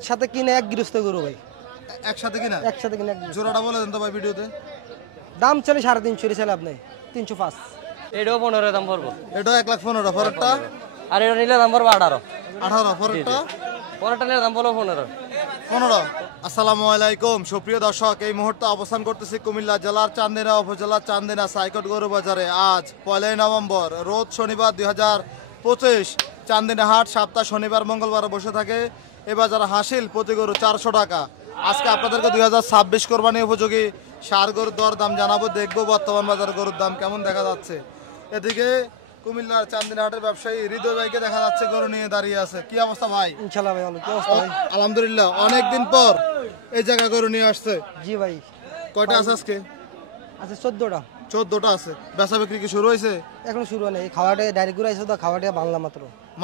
একসাথে কিনে এক গৃহস্থ গরু ভাই। একসাথে কিনা? একসাথে কিনে এক। জোড়াটা বলে দেন তো ভাই ভিডিওতে। দাম চলে 350 ছেলে আপনি 305। এটাও 15 দাম পড়বো। এটা 1,15,000 পরেরটা। আর এটা নিলে দাম পড়বো 18। 18 পরেরটা। পরেরটা নিলে দাম পড়বো 15। 15। আসসালামু আলাইকুম সুপ্রিয় দর্শক, এই মুহূর্তে অবস্থান করতেছি কুমিল্লা জেলার চান্দিনা উপজেলার চান্দিনা সাইকট গরু বাজারে। আজ 1 নভেম্বর, রোজ শনিবার 2025। চান্দিনা হাট সপ্তাহ শনিবার মঙ্গলবার বসে থাকে। এ বাজার হাসিল প্রতি গরু 400 টাকা। আজকে আপনাদেরকে 2026 কোরবানি উপযোগী সার গরুর দর দাম জানাবো, দেখবো বর্তমান বাজার গরুর দাম কেমন দেখা যাচ্ছে। এদিকে কুমিল্লার চান্দিনা হাটের ব্যবসায়ী হৃদয় ভাইকে দেখা যাচ্ছে গরু নিয়ে দাঁড়িয়ে আছে। কি অবস্থা ভাই? ইনশাআল্লাহ ভাই ভালো। কি অবস্থা ভাই? আলহামদুলিল্লাহ, অনেকদিন পর এই জায়গা গরু নিয়ে আসছে। জি ভাই। কয়টা আছে আজকে? আচ্ছা 14টা। 14টা আছে। বেচা বিক্রি কি শুরু হয়েছে? এখনো শুরু হয় নাই। খাওয়াটা ডাইরেক্ট করে আইছে তো, খাওয়াটা বাংলা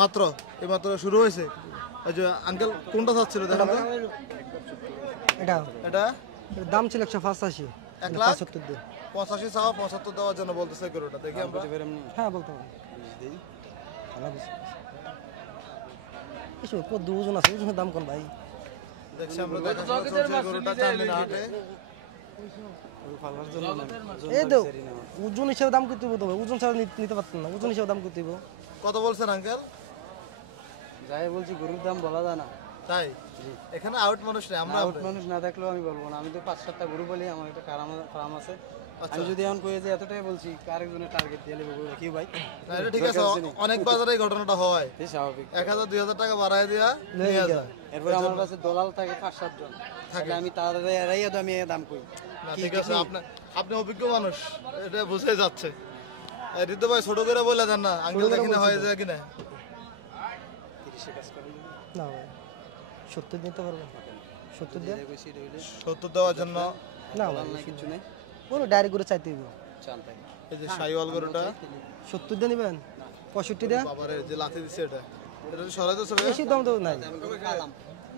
মাত্র এই মাত্র শুরু হয়েছে। এই যে আঙ্কেল কোনটা চাচ্ছিল দেখেন তো? এটা এটা এর দাম ছিল 185। 1,75,000 দিয়ে 85 চাওয়া 75 দেওয়ার জন্য বলতেছে গরুটা। দেখি আমরা। হ্যাঁ বলতে হবে। ভালো কিছু কিছু কত ওজন আছে, ওজনের দাম কোন ভাই? দেখছি আমরা দেখাশোনা চলছে গরুটা চান্দিনা হাটে। এই তো ওজন হিসাবে দাম করতে হবে তো ভাই, ওজন ছাড়া নিতে পারতেন না, ওজন হিসাবে দাম করতে হবে। কত বলছেন আঙ্কেল? যাই বলছি গরুর দাম বলা যায় না। তাই এখানে আউট মানুষ নেই, আমরা আউট মানুষ না দেখলেও আমি বলবো না। আমি তো 5-7টা গরু বলি, আমার একটা ফার্ম আছে। আমি যদি এখন কয়ে যে এতটাই বলছি, আরেকজনের টার্গেট দিয়ে নেবো কি ভাই? না, এটা ঠিক আছে। অনেক বাজারে এই ঘটনাটা হয়, স্বাভাবিক। 1,000-2,000 টাকা বাড়ায় দিয়া নিয়ে যায়। এরপরে আমার কাছে দলাল থাকে 5-7 জন থাকে, আমি তাদের এরাইয়া তো আমি দাম কই। না ঠিক আছে, আপনি অভিজ্ঞ মানুষ, এটা বুঝে যাচ্ছে। ঋতু ভাই ছোট করে বলে দেন না, আঙ্কেল দেখি না হয়ে যায় কিনা। 30 কাজ করেন না ভাই 70 দিতে পারবো। 70 দিয়ে 70 দেওয়ার জন্য না ভাই না, কিছু নেই। বলো ডাইরেক্ট করে চাইতে হবে। চান তাই এই যে শাইওয়াল গরুটা 70 দিয়ে নেবেন? 65 দিয়ে বাবারে যে লাথি দিছে এটা সরাই দিছে ভাই। বেশি দাম তো নাই।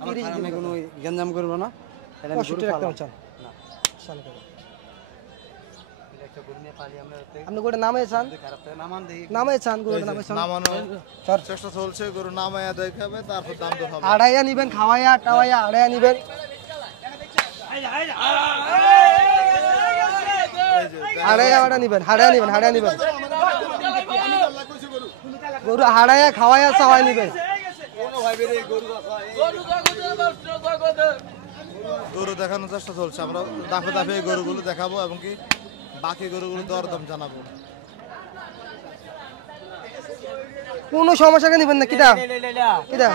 আমার ফার্মে কোনো গঞ্জাম করব না। এটা আমি 65 রাখতে চান না। চান করে একটা গরু নিয়ে পালি আমরা। আপনি গোটা নামে চান? খারাপ তো নামান দেই। নামে চান গোটা নামে চান? নামানো স্যার চেষ্টা চলছে, গরু নামায়া দেখাবে, তারপর দাম তো হবে। আড়াইয়া নিবেন, খাওয়াইয়া টাওয়াইয়া আড়াইয়া নিবেন। হাড়াইয়া নিবেন, হাড়াইয়া নিবেন, হাড়াইয়া নিবেন। গরু হাড়াইয়া খাওয়াইয়া চাওয়াই নিবেন। গরু দেখানোর চেষ্টা চলছে, আমরা দাফে দাফে এই গরুগুলো দেখাবো এবং কি বাকি গরুগুলো দরদাম জানাবো। কোনো সমস্যা নিবেন না? কিটা কিটা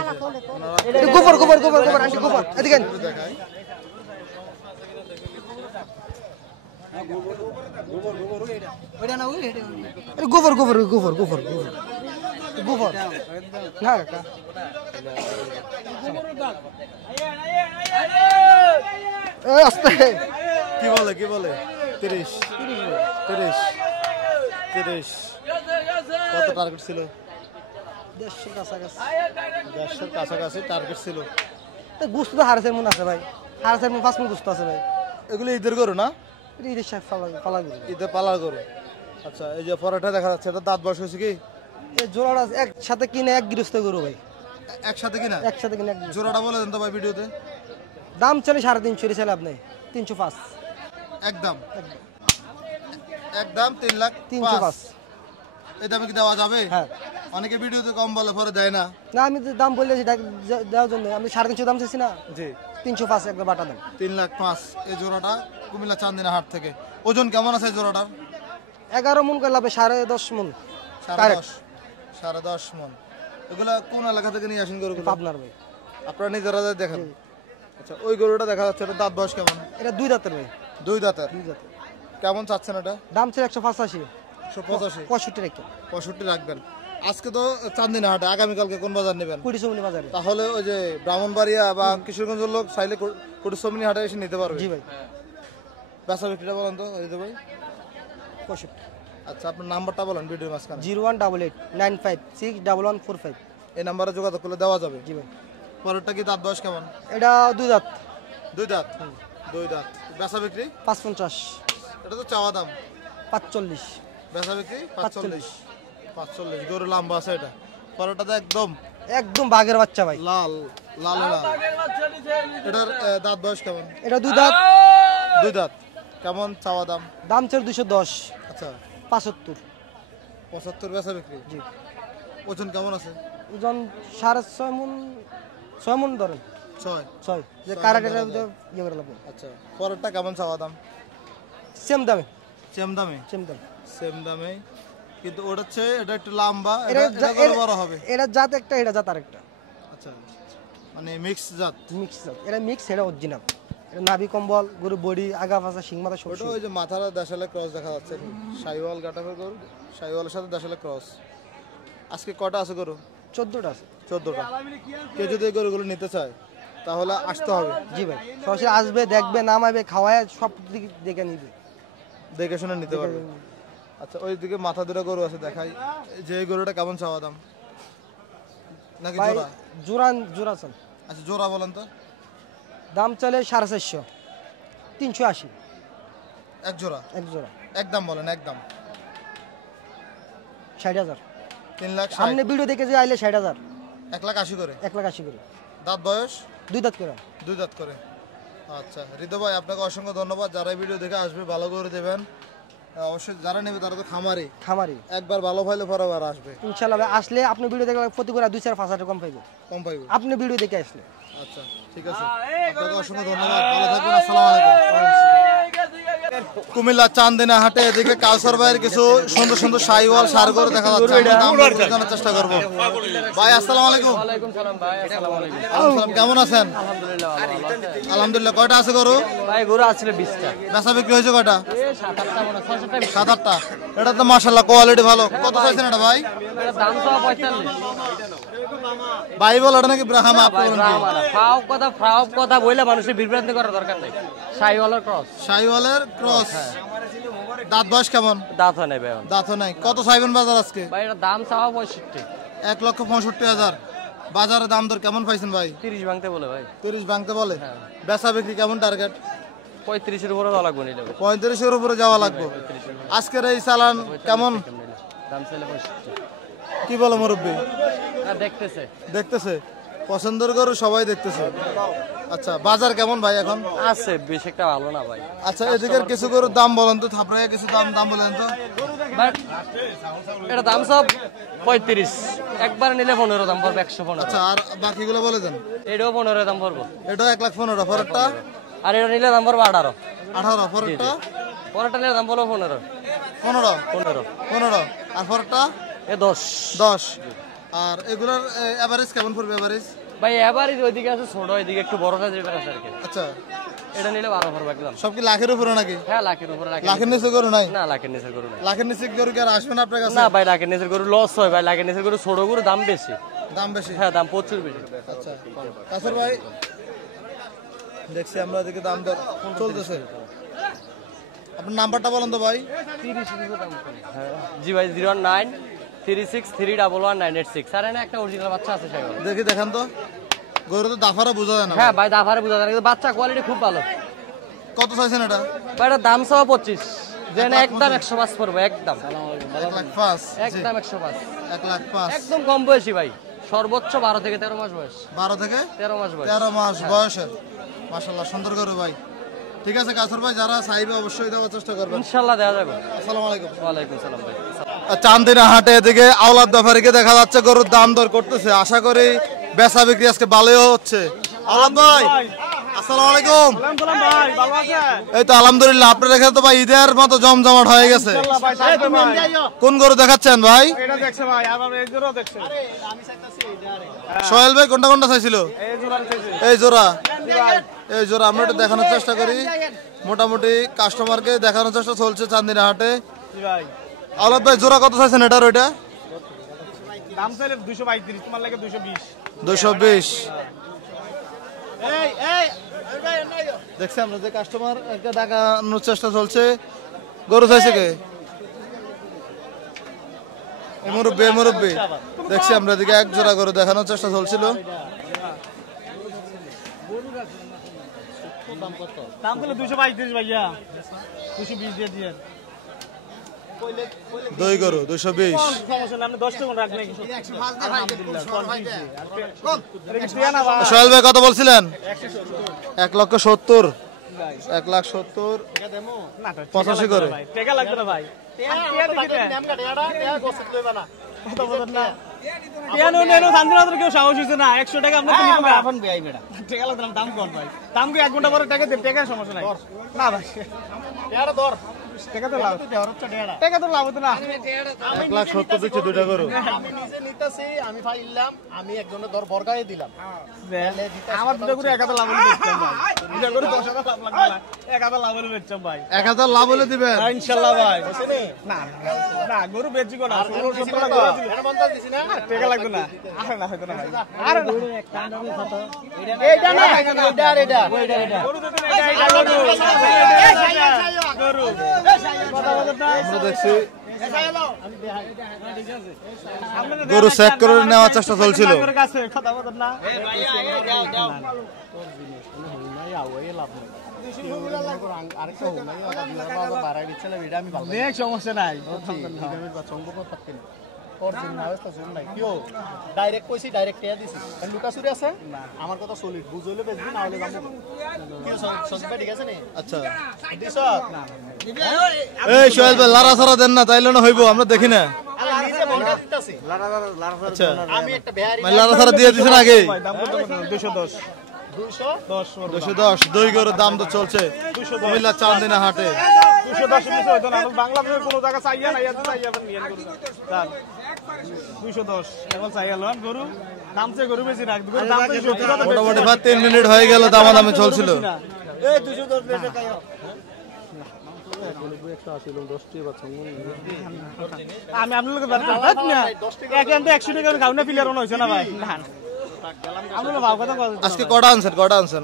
গোবর গোবর গোবর গোবর আন্টি গোবর এদিকে দেখাই গোবর গোবর গোবর গোবর গোবর গোবর না কাকা আস্তে কি বলে 30 কত টার্গেট ছিল? 150 কাছাকাছি। 150 কাছাকাছি টার্গেট ছিল। গুস্ত তো হারসের মন আছে ভাই, হারসের মন 5 মন গুস্ত আছে ভাই। এগুলো ঈদের গরু না? ঈদের সাথে পালা গরু। ঈদের পালার গরু। আচ্ছা, এই যে পরোটা দেখা যাচ্ছে, এটা দাঁত বয়স হয়েছে কি? এই জোড়াটা একসাথে কিনে এক গৃহস্থ গরু ভাই। একসাথে কিনা? একসাথে কিনে এক। জোড়াটা বলে দেন তো ভাই ভিডিওতে। দাম চলে 350 ছেলে আপনি 305। একদম 3,05,000। এই দামে কি দেওয়া যাবে? হ্যাঁ। অনেকে ভিডিওতে কম বলে, পরে দেয় না। না আমি তো দাম বলেছি দেওয়ার জন্য, আমি 350 দাম চাইছি না। জি 305 একবার বাটা দেন। 3,05,000 এই জোড়াটা কুমিল্লা চান্দিনা হাট থেকে। ওজন কেমন আছে এই জোড়াটার? 11 মন করে লাগবে, 10.5 মন। 10.5 মন। এগুলা কোন এলাকা থেকে নিয়ে আসেন গরুগুলো? আপনার ভাই আপনারা নিজেরা দেখেন। আচ্ছা, ওই গরুটা দেখা যাচ্ছে, এটা দাঁত বয়স কেমন? এটা 2 দাঁতের ভাই। 2 দাঁতের। 2 দাঁতের। কেমন চাচ্ছেন এটা? দাম ছিল 185। 185। 65 রাখেন। 65 রাখবেন। আজকে তো চান্দিনা হাটে, আগামীকালকে কোন বাজার নেবেন? কুড়িসমনি বাজারে। তাহলে ওই যে ব্রাহ্মণবাড়িয়া বা কিশোরগঞ্জের লোক চাইলে কুড়িসমনি হাটে এসে নিতে পারবে। জি ভাই। বেচা বিক্রিটা বলেন তো হৃদয় ভাই। 65। আচ্ছা, আপনার নাম্বারটা বলেন ভিডিওর মাঝখানে। 01889561145। এই নাম্বারে যোগাযোগ করলে দেওয়া যাবে। জি ভাই। পরেরটা কি দাঁত বয়স কেমন? এটা 2 দাঁত। 2 দাঁত। 2 দাঁত। বেচা বিক্রি 550। এটা তো চাওয়া দাম। 45। বেচা বিক্রি 45। গরু লম্বা আছে এটা। পরেরটা তো একদম বাঘের বাচ্চা ভাই। লাল লালে লাল। এটার দাঁত বয়স কেমন? এটা 2 দাঁত। 2 দাঁত। কেমন চাওয়া দাম? দাম ছিল 210। আচ্ছা 75। 75 বেচা বিক্রি। জি। ওজন কেমন আছে? ওজন 6.5 মণ, 6 মণ ধরেন। 6 যে কারাটের ইয়ে করে লাগবে। আচ্ছা পরেরটা কেমন চাওয়া দাম? সেম দামে। সেম দামে? সেম দামে, কিন্তু ওটা হচ্ছে এটা একটু লম্বা, এটা বড় হবে। এটা জাত একটা, এটা জাত আরেকটা। আচ্ছা মানে মিক্স জাত। মিক্স জাত। এটা মিক্স, এটা অরিজিনাল। এটা নাভি কম্বল, গরু বডি, আগা পাছা, শিং মাথা সব। ওটা ওই যে মাথার দেশালে ক্রস দেখা যাচ্ছে, শাইওয়াল গাটাফের গরু, শাইওয়ালের সাথে দেশালে ক্রস। আজকে কটা আছে গরু? 14টা আছে। 14টা। কেউ যদি এই গরুগুলো নিতে চায় তাহলে আসতে হবে? জি ভাই, সরাসরি আসবে, দেখবে, নামাবে, খাওয়ায়, সব দিক দেখে নিবে, দেখে শুনে নিতে পারবে। আচ্ছা ওইদিকে মাথা দুটো গরু আছে দেখাই, যে এই গরুটা কেমন চাওয়া দাম? নাকি ভাই জোড়া? জোড়া চাল। আচ্ছা জোড়া বলেন তো। দাম চলে 450, 380 এক জোড়া? এক জোড়া। একদম বলেন, একদম 60,000। 3,60,000। আপনি ভিডিও দেখে যে আইলে 60,000। 1,80,000 করে? 1,80,000 করে। দাঁত বয়স? 2 দাঁত করে। 2 দাঁত করে। আচ্ছা হৃদয় ভাই আপনাকে অসংখ্য ধন্যবাদ। যারা এই ভিডিও দেখে আসবে ভালো করে দেবেন অবশ্যই, যারা নেবে তারা তো খামারি, একবার ভালো ভাইলে পরবার আসবে ইনশাআল্লাহ। ভাই আসলে আপনি ভিডিও দেখে প্রতি করে 2-4-5 টাকা কম পাইবে, কম পাইবে আপনি ভিডিও দেখে আসলে। আচ্ছা ঠিক আছে, আপনাকে অসংখ্য ধন্যবাদ, ভালো থাকবেন, আসসালামু আলাইকুম। কুমিল্লা চান্দিনা হাটে এদিকে কাউসার ভাইয়ের কিছু সুন্দর সুন্দর শাইওয়াল সার গরু দেখা যাচ্ছে, আমরা দাম দর জানার চেষ্টা করব। ভাই আসসালামু আলাইকুম। ওয়ালাইকুম সালাম ভাই, আসসালামু আলাইকুম। আসসালাম, কেমন আছেন? আলহামদুলিল্লাহ ভালো আছি। আলহামদুলিল্লাহ। কয়টা আছে গরু? ভাই গরু আছে 20টা। বেচা বিক্রি হয়েছে কয়টা? 7-8টা মনে হয়, 6-7টা। 7-8টা। এটা তো মাশাআল্লাহ কোয়ালিটি ভালো। কত চাইছেন এটা ভাই? এর দাম তো 45। ভাই বল এটা নাকি ব্রাহ্মা? আপনি বলেন কি? ফ্রাও কথা বইলে মানুষের বিভ্রান্তি করার দরকার নেই। শাইওয়ালের ক্রস। শাইওয়ালের ক্রস। দাঁত বয়স কেমন? দাঁত হয় নাই ভাই। দাঁত নাই। কত চাইবেন বাজার আজকে? ভাই এটা দাম চাওয়া 65। 1,65,000। বাজারে দাম দর কেমন পাইছেন ভাই? 30 ভাঙতে বলে ভাই। 30 ভাঙতে বলে। বেচা বিক্রি কেমন টার্গেট? 35 এর উপরে যাওয়া লাগবে নিলে। 35 এর উপরে যাওয়া লাগবে। আজকের এই চালান কেমন? দাম চাইলে 65। কি বলে মুরব্বি? দেখতেছে পছন্দের গরু সবাই দেখতেছে। আচ্ছা বাজার কেমন ভাই এখন? আছে, বেশ একটা ভালো না ভাই। আচ্ছা এদিকের কিছু গরুর দাম বলেন তো, থাপড়াইয়া কিছু দাম বলেন তো। এটা দাম সব 35, একবার নিলে 15 দাম পড়বে, 115। আচ্ছা আর বাকিগুলো বলে দেন। এটাও 15 দাম পড়বে। এটাও 1,15,000। পরেরটা? আর এটা নিলে দাম পড়বে 18। 18। পরেরটা? পরেরটা নিলে দাম পড়বে 15। 15। আর পরেরটা? এ 10। আর এগুলোর এভারেজ কেমন পড়বে? এভারেজ ভাই এভারেজ ওইদিকে আছে ছোট, ওইদিকে একটু বড় সাইজের আছে আর কি। আচ্ছা এটা নিলে 12 পড়বে একদম। সব কি লাখের উপরে নাকি? হ্যাঁ লাখের উপরে। লাখের নিচে গরু নাই? না লাখের নিচের গরু নাই। লাখের নিচে গরু কি আর আসবে না আপনার কাছে? না ভাই লাখের নিচের গরু লস হয় ভাই। লাখের নিচের গরু ছোট গরু দাম বেশি। দাম বেশি? হ্যাঁ দাম প্রচুর বেশি। আচ্ছা কাসর ভাই দেখছি আমরা এদিকে দাম দর চলতেছে। আপনার নাম্বারটা বলেন তো ভাই। 30 দাম করে। হ্যাঁ জি ভাই 09363119886। আর এনে একটা অরিজিনাল বাচ্চা আছে শাইওয়াল। দেখি দেখান তো। গরু তো দাফারা বোঝা যায় না। হ্যাঁ ভাই দাফারে বোঝা যায় না, কিন্তু বাচ্চা কোয়ালিটি খুব ভালো। কত চাইছেন এটা? ভাই এটা দাম সব 25। যেন একদম 105 পড়বে একদম। 1,05,000। একদম 105। 1,05,000 একদম কম বয়সী ভাই, সর্বোচ্চ 12 থেকে 13 মাস বয়স। 12 থেকে 13 মাস বয়স। 13 মাস বয়সের। মাশাআল্লাহ সুন্দর গরু ভাই। ঠিক আছে কাসর ভাই, যারা চাইবে অবশ্যই দেওয়ার চেষ্টা করবেন। ইনশাআল্লাহ দেওয়া যাবে। আসসালামু আলাইকুম। ওয়ালাইকুম সালাম ভাই। চান্দিনা হাটে এদিকে আওলাদ ব্যাপারীকে দেখা যাচ্ছে গরুর দাম দর করতেছে। আশা করি বেচা বিক্রি আজকে ভালোই হচ্ছে। আওলাদ ভাই আসসালামু আলাইকুম। এই তো আলহামদুলিল্লাহ। আপনার এখানে তো ভাই ঈদের মতো জমজমাট হয়ে গেছে। কোন গরু দেখাচ্ছেন ভাই? সোহেল ভাই কোনটা কোনটা চাইছিল? এই জোড়া। আমরা একটু দেখানোর চেষ্টা করি, মোটামুটি কাস্টমারকে দেখানোর চেষ্টা চলছে চান্দিনা হাটে। আওলাদ ভাই জোড়া কত চাইছেন এটার? ওইটা দাম চাইলে 232, তোমার লাগে 220। 220। দেখছি আমরা যে কাস্টমার দেখানোর চেষ্টা চলছে। গরু চাইছে কে? মুরব্বি। দেখছি আমরা এদিকে এক জোড়া গরু দেখানোর চেষ্টা চলছিল। দাম চাইলে 232 ভাইয়া, 220 দিয়ে দিয়ে। দুই গরু 220। সমস্যা না, আপনি 10 টাকা রাখলেন। আলহামদুলিল্লাহ। সোহেল ভাই কত বলছিলেন? 1,70,000। 1,70,000 85 করে। টাকা লাগবে না ভাই। কেন নেন শান্তিনাথের কেউ সাহস হইছে না 100 টাকা আপনি কিনে নেবেন এখন ভাই বেটা টাকা লাগবে না দাম কম ভাই দাম কি 1 ঘন্টা পরে টাকা দেন টাকার সমস্যা নাই না ভাই টাকা ধর টাকা তো লাভ টাকা তো লাভ হতো না 1,70,000 দিচ্ছে দুইটা গরু। আমি নিজে নিতেছি, আমি ফাইলাম, আমি একজনের দর বর্গায় দিলাম। আমার দুটো করে 1000 লাভ হলে বেচতাম ভাই দুটো করে 10,000 লাভ লাগবে না 1000 লাভ হলে বেচতাম ভাই 1,000 লাভ হলে দিবেন ইনশাআল্লাহ ভাই না না গরু বেচি কোনা 16 টাকা গরু দিছি এটা বন্ধ দিছি না, টাকা লাগবে না আরে না হয়তো না ভাই আরে না এইটা না, এইটা আর এটা গরু তো গরু আমরা দেখছি গরু চেক করে নেওয়ার চেষ্টা চলছিল। কথা বলেন না আরেকটা নাই বাবা বাড়াই দিচ্ছিল, এটা আমি ভালো দেখ সমস্যা নাই ডাইরেক্ট কইছি, ডাইরেক্ট টেয়া দিছি। লুকাচুরি আছে আমার কথা সলিড বুঝলে বেচবি, না হলে যাবো সসপা ঠিক আছে নি। আচ্ছা দিছ এই সোহেল ভাই লারা সারা দেন না তাইলে না হইব, আমরা দেখি না। আল্লাহ নিজে বলটা দিতাছি। আচ্ছা আমি একটা বেহারি মানে লারা সারা দিয়ে দিছেন আগে। দাম কত 210 210 দুই গরুর দাম তো চলছে কুমিল্লা চান্দিনা হাটে। 210 নিচে হইতো না বাংলাদেশের কোনো জায়গা চাইয়া না ইয়াতে চাইয়া আপনি নিয়েন গরু স্যার 210 এখন চাইয়া লন গরু দাম চেয়ে গরু বেশি রাখ গরু দাম তো সত্যি কথা মোটামুটি 3 মিনিট হয়ে গেল দামাদামি চলছিল। এই 210 বেশি তাই আমি আপনার লোকের বাড়ি না এক ঘন্টা 100 টাকা খাও না প্লেয়ার হইছে না ভাই না আমরা ভাব কথা বল আজকে কটা আনছেন? 15টা আনছিলাম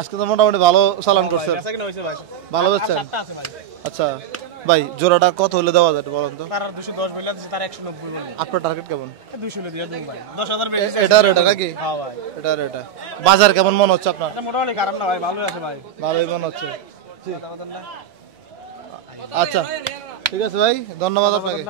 আজকে তো মোটামুটি ভালো চালান করছেন, বেচা কিনা হইছে ভাই ভালো বেচছেন। 7টা আছে ভাই আচ্ছা ভাই জোড়াটা কত হলে দেওয়া যায় একটু বলেন তো? তার 210 বইলা দিছে তার 190 বইলা আপনার টার্গেট কেমন? 200 লে দিয়া দেন ভাই 10000 বেশি এটার এটা নাকি? হ্যাঁ ভাই এটা বাজার কেমন মনে হচ্ছে আপনার? এটা মোটামুটি খারাপ না ভাই ভালোই আছে ভাই ভালোই মনে হচ্ছে। আচ্ছা ঠিক আছে ভাই, ধন্যবাদ আপনাকে।